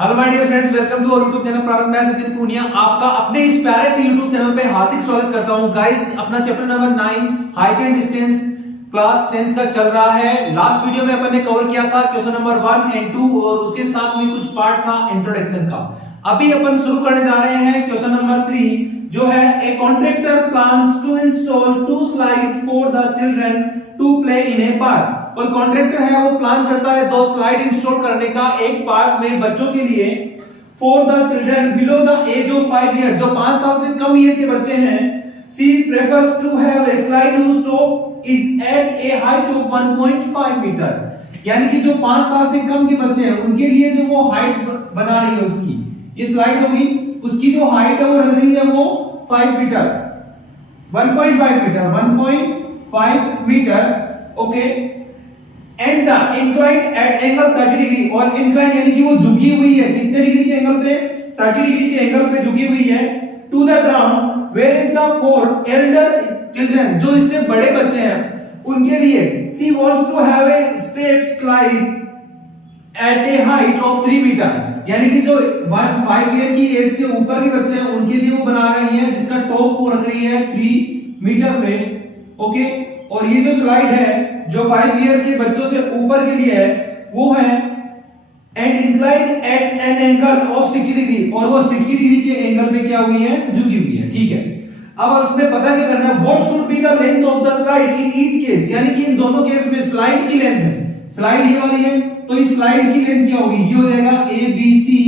Hello my dear friends, welcome to our YouTube channel Prarambh. मैं सचिन पूनिया आपका अपने इस प्यारे से यूट्यूब चैनल पे हार्दिक स्वागत करता हूं। गाइस, अपना chapter number 9 height and distance class 10th का चल रहा है। लास्ट वीडियो में अपन ने कवर किया था क्वेश्चन नंबर 1 एंड 2 और उसके साथ में कुछ पार्ट था इंट्रोडक्शन का। अभी अपन शुरू करने जा रहे हैं क्वेश्चन नंबर 3, जो है a contractor plans to install 2 slide for the children to play in a park. कोई कॉन्ट्रैक्टर है वो प्लान करता है 2 स्लाइड इंस्टॉल करने का एक पार्क में बच्चों के लिए for the children below the age of 5 year. जो 5 साल से कम ईयर के बच्चे हैं, she prefers to have a slide whose top is at a height of 1.5 metre. यानी कि जो 5 साल से कम के बच्चे हैं उनके लिए जो वो हाइट बना रही है उसकी ये स्लाइड होगी, उसकी जो हाइट है वो रख रही है वो 5 meter 1.5 meter 1.5 meter. Okay, and the incline at angle 30 degree. और इंक्लाइन यानी कि वो झुकी हुई है कितने डिग्री के एंगल पे, 30 डिग्री के एंगल पे झुकी हुई है। To the ground where is the 4 elder children. जो इससे बड़े बच्चे हैं उनके लिए she wants to have a straight slide at a height of 3 meter. यानी कि जो 5 ईयर की एज से ऊपर के बच्चे हैं उनके लिए वो बना रही है जिसका टॉप को रख रही है 3 मीटर पे। ओके, और ये जो स्लाइड है जो 5 ईयर के बच्चों से ऊपर के लिए है वो है and inclined at an angle of 60 degree. और वो 60 डिग्री के एंगल पे क्या हुई है, झुकी हुई है। ठीक है, अब उसमें पता क्या करना है, what should be the length of the slide in each case. यानी कि इन दोनों केस में स्लाइड की लेंथ है, स्लाइड ये वाली है तो इस स्लाइड की लेंथ क्या होगी, ये हो जाएगा ए बी सी,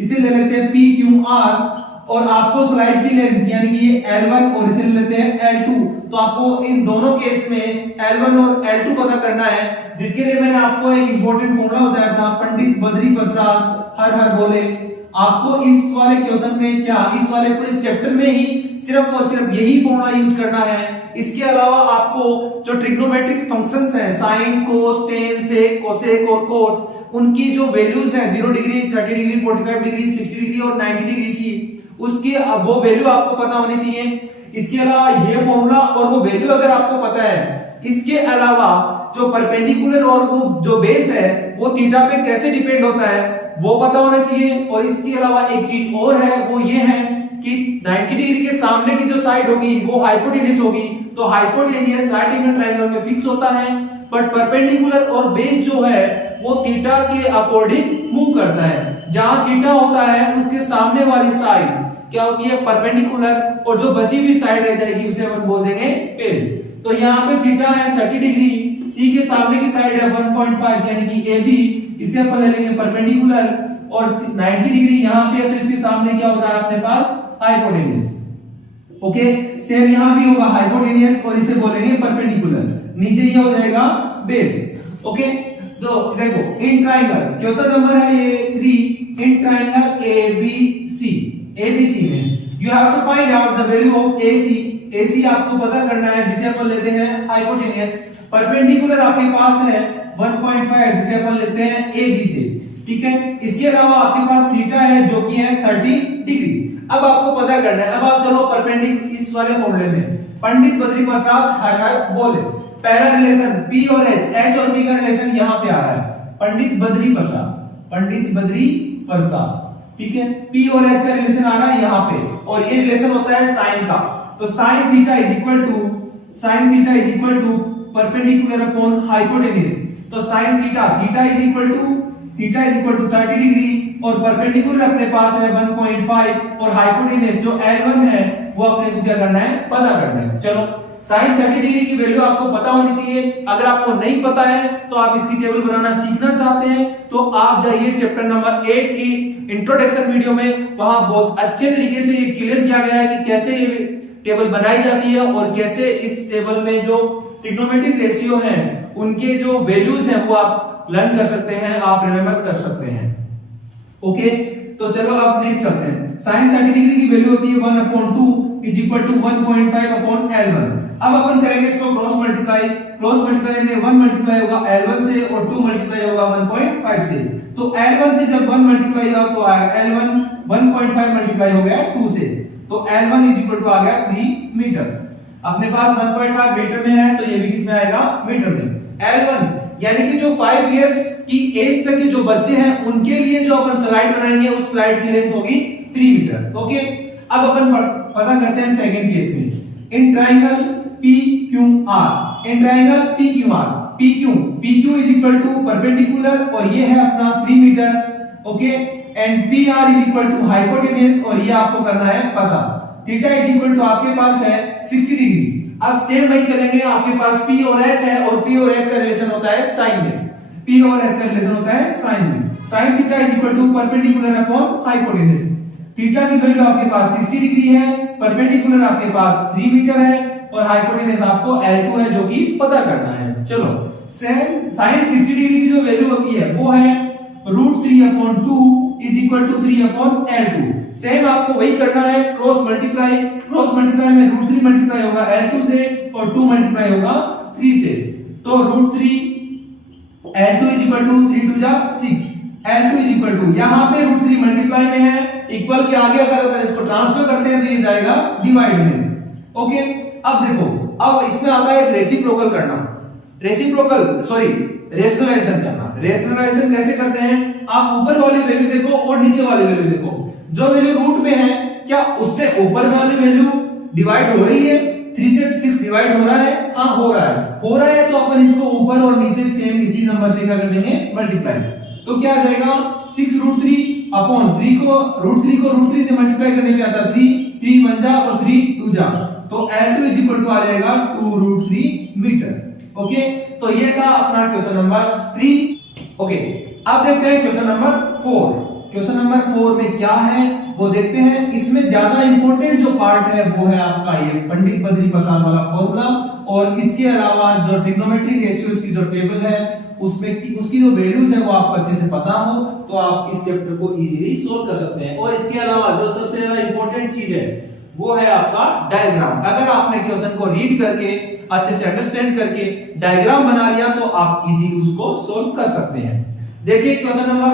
इसे ले लेते हैं पी क्यू आर। और आपको स्लाइड की लेंथ यानी कि ये L1 और इसे ले लेते हैं L2। तो आपको इन दोनों केस में L1 और L2 पता करना है, जिसके लिए मैंने आपको एक इंपॉर्टेंट फॉर्मूला बताया था, पंडित बद्री प्रसाद हर हर बोले। आपको इस वाले क्वेश्चन में क्या, इस वाले पूरे चैप्टर में ही सिर्फ और सिर्फ यही फॉर्मूला यूज करना है। इसके अलावा आपको जो ट्रिग्नोमेट्रिक फंक्शंस हैं, sine cos tan sec cosec और कोट, उनकी जो वैल्यूज हैं 0 डिग्री 30 डिग्री 45 डिग्री 60 डिग्री और 90 डिग्री की, उसकी वो वैल्यू आपको पता होनी चाहिए। इसके अलावा ये फॉर्मूला और वो वैल्यू अगर आपको पता है, इसके अलावा जो परपेंडिकुलर और वो जो बेस है वो थीटा पे कैसे डिपेंड होता है वो पता होना चाहिए। और इसके अलावा एक चीज और है, वो ये है कि 90 डिग्री के सामने की जो साइड होगी वो हाइपोटेन्यूस होगी। तो हाइपोटेन्यूस राइट एंगल ट्रायंगल में फिक्स होता है, बट परपेंडिकुलर और बेस जो है वो थीटा के अकॉर्डिंग मूव करता है। जहां थीटा होता है उसके सामने वाली साइड क्या होती है, परपेंडिकुलर, और जो बची हुई साइड रह जाएगी उसे अपन बोल देंगे बेस। तो यहाँ पे थीटा है 30 डिग्री, सी के सामने की साइड है 1.5 यानी कि AB, इसे अपन ले लेंगे परपेंडिकुलर, और 90 डिग्री यहाँ पे है तो इसके सामने क्या होता है अपने पास, हाइपोटेन्यूस। ओके, सेम यहाँ भी होगा हाइपोटेन्यूस और इसे बोलेंगे परपेंडिकुलर, नीचे ये हो जाएगा बेस। ओके, तो देखो इन ट्रायंगल क्वेश्चन नंबर है ये 3, इन ट्रायंगल ABC में you have to find out the value of AC आपको पता करना है, जिसे अपन लेते हैं हाइपोटेन्यूस। परपेंडिकुलर आपके पास है 1.5 जिसे अपन लेते हैं AB से। ठीक है, इसके अलावा आपके पास थीटा है जो कि है 30 डिग्री। अब आपको पता करना है, अब आप चलो परपेंडिकुलर इस वाले फॉर्मूले में पंडित बद्री प्रसाद हर हर बोले, पहला रिलेशन P और H और P का रिलेशन यहाँ पे आ रहा है, पंडित बद्री प्रसाद। ठीक है, P और H का रिलेशन आ रहा है यहाँ पे, और ये रिलेशन होता है साइन का। तो sine theta is equal to perpendicular upon hypotenuse. तो sine theta is equal to 30 degree, और परपेंडिकुलर अपने पास है 1.5, और हाइपोटेन्यूस जो L1 है वो अपने को क्या करना है, पता करना है। चलो, साइन 30 डिग्री की वैल्यू आपको पता होनी चाहिए। अगर आपको नहीं पता है तो आप इसकी टेबल बनाना सीखना चाहते हैं तो आप जाइए चैप्टर नंबर 8 की इंट्रोडक्शन वीडियो में, वहां बहुत अच्छे तरीके से ये क्लियर किया गया है कि कैसे ये टेबल बनाई जाती है और कैसे इस टेबल में जो ट्रिग्नोमेट्रिक रेशियो हैं उनके जो वैल्यूज हैं वो आप लर्न कर सकते हैं, आप रिमेंबर कर सकते हैं। ओके, तो चलो अब नेक्स्ट चलते हैं। sin 30 डिग्री की वैल्यू होती है 1/2 is equal to 1.5 upon L1। अब अपन करेंगे इसको क्रॉस मल्टीप्लाई में 1 मल्टीप्लाई होगा L1 से और 2 मल्टीप्लाई होगा 1.5 से। तो L1 से जब 1 मल्टीप्लाई होगा तो आएगा L1 1.5 मल्टीप्लाई हो गया 2 से, तो L1 इज इक्वल टू आ गया 3 मीटर। अपने पास 1.5 मीटर में है तो ये भी किसमें आएगा, मीटर में। L1 यानी कि जो 5 इयर्स की एज तक के जो बच्चे हैं उनके लिए जो अपन स्लाइड बनाएंगे उस स्लाइड की लेंथ होगी 3 मीटर। ओके, अब अपन पता करते हैं सेकंड केस में। In triangle PQR, in triangle PQR, PQ is equal to perpendicular और ये है अपना 3 meter. Okay, and PR is equal to hypotenuse और ये आपको करना है पता। थीटा इज इक्वल टू आपके पास है 60 डिग्री। अब सेम वही चलेंगे, आपके पास P और H है और P और H का रिलेशन होता है साइन में। P और H का रिलेशन होता है साइन में। Sine theta is equal to perpendicular upon hypotenuse. Theta की वैल्यू आपके पास 60 डिग्री है, परपेंडिकुलर आपके पास 3 मीटर है और हाइपोटेन्यूज आपको L2 है जो कि पता करना है। चलो, साइन 60 डिग्री की जो वैल्यू होती है वो है √3/2 is equal to 3/L2। Same आपको वही करना है, क्रॉस मल्टीप्लाई में √3 मल्टीप्लाई होगा L2 से और 2 मल्टीप्लाई होगा 3 से। तो √3 L2 इज इक्वल टू 3 2 जा 6, L2 इज इक्वल टू यहां पे √3 मल्टीप्लाई में है, इक्वल के आगे अगर इसको ट्रांसफर करते हैं तो ये जाएगा डिवाइड में। ओके, अब देखो, अब इसमें आता है रेसिप्रोकल करना, रेशनलाइजेशन करना। रेशनलाइजेशन कैसे करते हैं? आप ऊपर वाली वैल्यू देखो और नीचे वाली वैल्यू देखो। जो वैल्यू रूट में है क्या उससे ऊपर वाली वैल्यू डिवाइड हो रही है? 3 से 6 डिवाइड हो रहा है? हाँ, हो रहा है तो अपन इसको ऊपर और नीचे सेम इसी नंबर से क्या कर देंगे, मल्टीप्लाई। तो क्या आ जाएगा 6√3/3 को √3 से मल्टीप्लाई करने पे आता 3 1 जा और 3 2 जा, तो L2 इज इक्वल टू आ जाएगा 2√3 मीटर। ओके, तो ये था अपना क्वेश्चन नंबर 3। ओके, अब देखते हैं क्वेश्चन नंबर 4। क्वेश्चन नंबर 4 में क्या है वो देखते हैं। इसमें ज्यादा इंपॉर्टेंट जो पार्ट है वो है आपका ये पंडित बद्री प्रसाद वाला फॉर्मूला, और इसके अलावा जो ट्रिग्नोमेट्रिक रेशियोज की जो टेबल है उसमें उसकी जो वैल्यूज है वो आपको अच्छे से पता हो तो आप इस चैप्टर को इजीली सोल्व कर सकते हैं। और इसके अलावा जो सबसे ज्यादा इंपॉर्टेंट चीज है वो है आपका डायग्राम। अगर आपने क्वेश्चन को रीड करके अच्छे से अंडरस्टैंड करके डायग्राम बना लिया तो आप इजीली उसको सोल्व कर सकते हैं। देखिए क्वेश्चन नंबर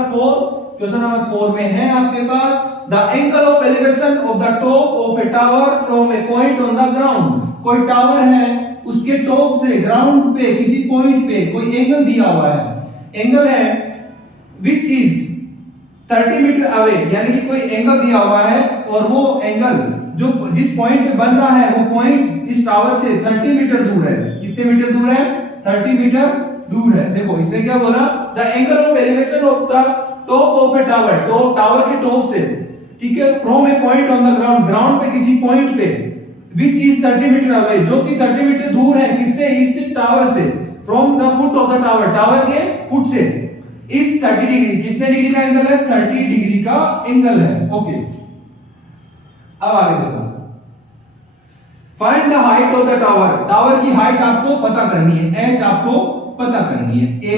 4 में है आपके पास the angle of elevation of the top of a tower from a point on the ground. कोई टावर है, उसके टॉप से ग्राउंड पे किसी पॉइंट पे कोई एंगल दिया हुआ है, एंगल है विच इज 30 मीटर अवे, यानी कि कोई एंगल दिया हुआ है और वो एंगल जो जिस पॉइंट पे बन रहा है वो पॉइंट इस टावर से 30 मीटर दूर है। कितने मीटर दूर है? 30 मीटर दूर है। देखो इसने क्या बोला, the angle of elevation of the top of a tower, तो टावर के टॉप से, ठीक है, from a point on the ground, ground पे किसी पॉइंट पे, विच इज 30 मीटर अवे, जो कि 30 मीटर दूर है, किससे? इस टावर से, from the foot of the tower, tower के फुट से, इस 30 डिग्री, कितने डिग्री का एंगल है? 30 डिग्री का एंगल है। ओके, अब आगे देखो, find the height of the tower, tower की हाइट आपको पता करनी है, h आपको पता करनी है, a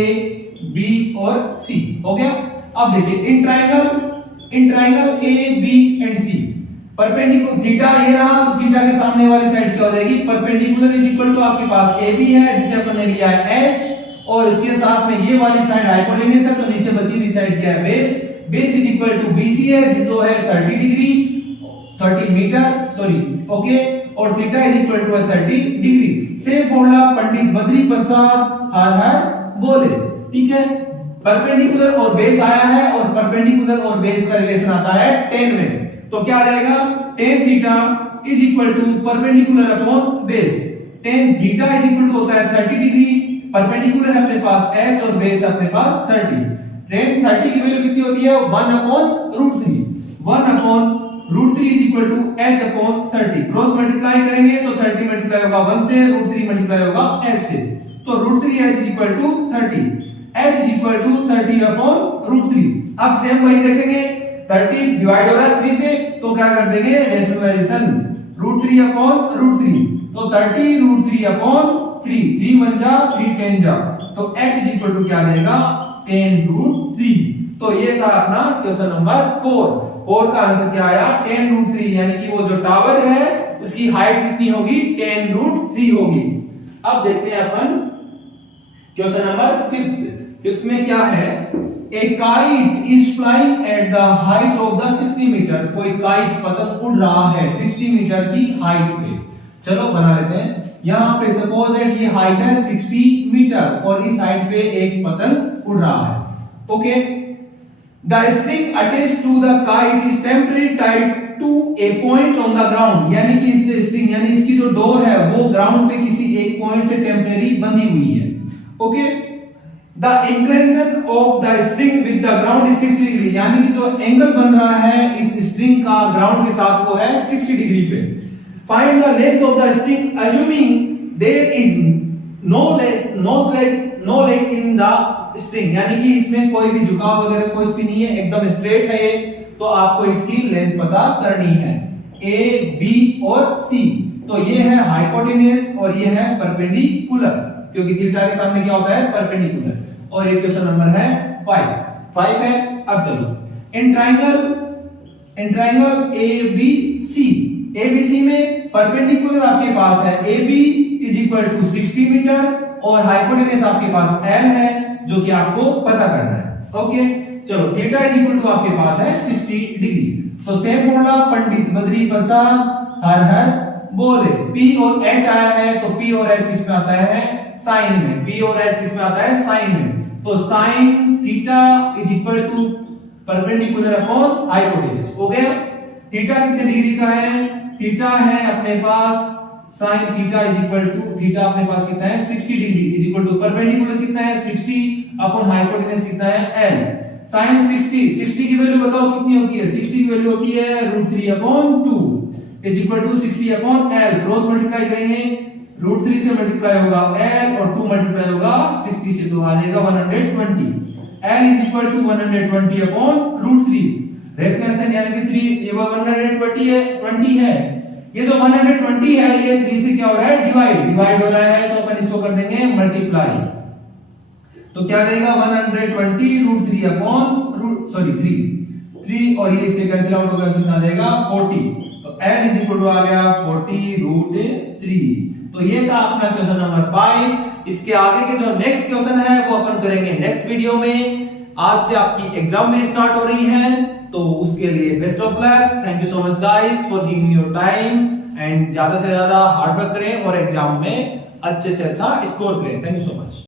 b और c। हो गया? अब देखिए in triangle a b and c perpendicular, theta ये रहा तो थीटा के सामने वाली साइड क्या हो जाएगी? परपेंडिकुलर इज इक्वल टू आपके पास AB है जिसे अपन ने लिया है H, और उसके साथ में ये वाली साइड हाइपोटेन्यूज है तो नीचे बची हुई साइड क्या है? Base is equal to BC है जिसको है 30 डिग्री 30 मीटर सॉरी। ओके, और theta is equal to 30 degree. Same formula Pandit Badri Prasad हर बोले, ठीक है। परपेंडिकुलर और बेस आया है और परपेंडिकुलर और बेस का रिलेशन आता है 10 में, तो क्या आ जाएगा? tan theta is equal to perpendicular upon base. tan theta is equal to होता है 30 डिग्री, परपेंडिकुलर है अपने पास h और बेस अपने पास 30। tan 30 की वैल्यू कितनी होती है? 1/√3, 1/√3 is equal to h upon 30। Cross multiply करेंगे तो 30 मल्टीप्लाई होगा 1 से, √3 मल्टीप्लाई होगा h से, तो √3h is equal to 30, h is equal to 30/√3। अब सेम वही देखेंगे, 30 डिवाइड हो रहा है 3 से तो क्या कर देंगे? रेशनलाइजेशन, √3/√3, तो 30√3/3, 3 1 जा 3 10 जा, तो h इज इक्वल टू क्या आ जाएगा? 10√3। तो ये था अपना क्वेश्चन नंबर 4 का आंसर क्या आया? 10√3, यानी कि वो जो टावर है उसकी हाइट कितनी होगी? 10√3 होगी। अब देखते हैं अपन क्वेश्चन नंबर 5 में क्या है? A kite is flying at the height of the 60 metre, कोई काइट पतंग उड़ रहा है 60 मीटर की हाइट पे। चलो बना लेते हैं। यहाँ पे सपोज दैट ये हाइट है 60 मीटर और इस हाइट पे एक पतंग उड़ रहा है। Okay, the string attached to the kite is temporary tied to a point on the ground, यानी कि इस स्ट्रिंग यानी इसकी जो डोर है वो ग्राउंड पे किसी एक पॉइंट से टेम्परेरी बंधी हुई है। Okay, the inclination of the string with the ground is 60 degree, यानी कि जो एंगल बन रहा है इस स्ट्रिंग का ग्राउंड के साथ वो है 60 डिग्री पे। Find the length of the string assuming there is no leg in the string, यानी कि इसमें कोई भी झुकाव वगैरह कुछ भी नहीं है, एकदम स्ट्रेट है ये, तो आपको इसकी लेंथ पता करनी है, ए बी और सी। तो ये है हाइपोटेन्यूज और ये है परपेंडिकुलर, क्योंकि थीटा के सामने क्या होता है परपेंडिकुलर। और ये क्वेश्चन नंबर है 5 है। अब चलो in triangle A B C में परपेंडिकुलर आपके पास है A B is equal to 60 meter और हाइपोटेन्यूज आपके पास एल है जो कि आपको पता करना है। ओके, चलो थीटा इज इक्वल टू आपके पास है 60 डिग्री। तो सेम फॉर्मूला पंडित बद्री प्रसाद हर हर बोले, P और H आया है तो P और H किसमें आता है साइन में, P और H किसमें आता है साइन में। तो sine theta is equal to perpendicular upon hypotenuse. हो गया, थीटा कितने डिग्री का है, थीटा है अपने पास sine theta is equal to theta अपने पास कितना है 60 degree is equal to perpendicular कितना है 60 अपॉन हाइपोटेन्यूज कितना है l। साइन 60 की वैल्यू बताओ कितनी होती है, 60 की वैल्यू होती है √3 upon 2 is equal to 60 upon l। Cross multiply करेंगे √3 से मल्टीप्लाई होगा l और 2 मल्टीप्लाई होगा 60 से, तो आ जाएगा 120। l is equal to 120 upon √3 rational यानी कि 3 ये 120 है, ये जो 120 है ये 3 से क्या हो रहा है डिवाइड हो रहा है, तो अपन इसको कर देंगे मल्टीप्लाई। तो क्या रहेगा 120 √3 अपॉन 3 और ये इससे कैंसिल आउट होगा कितना आ जाएगा 40। तो l इज इक्वल टू आ गया 40 √3। तो ये था अपना क्वेश्चन नंबर 5। इसके आगे के जो नेक्स्ट क्वेश्चन है वो अपन करेंगे नेक्स्ट वीडियो में। आज से आपकी एग्जाम में स्टार्ट हो रही है, तो उसके लिए best of luck. Thank you so much guys for giving your time and ज्यादा से ज्यादा हार्ड वर्क करें और एग्जाम में अच्छे से अच्छा स्कोर करें। Thank you so much.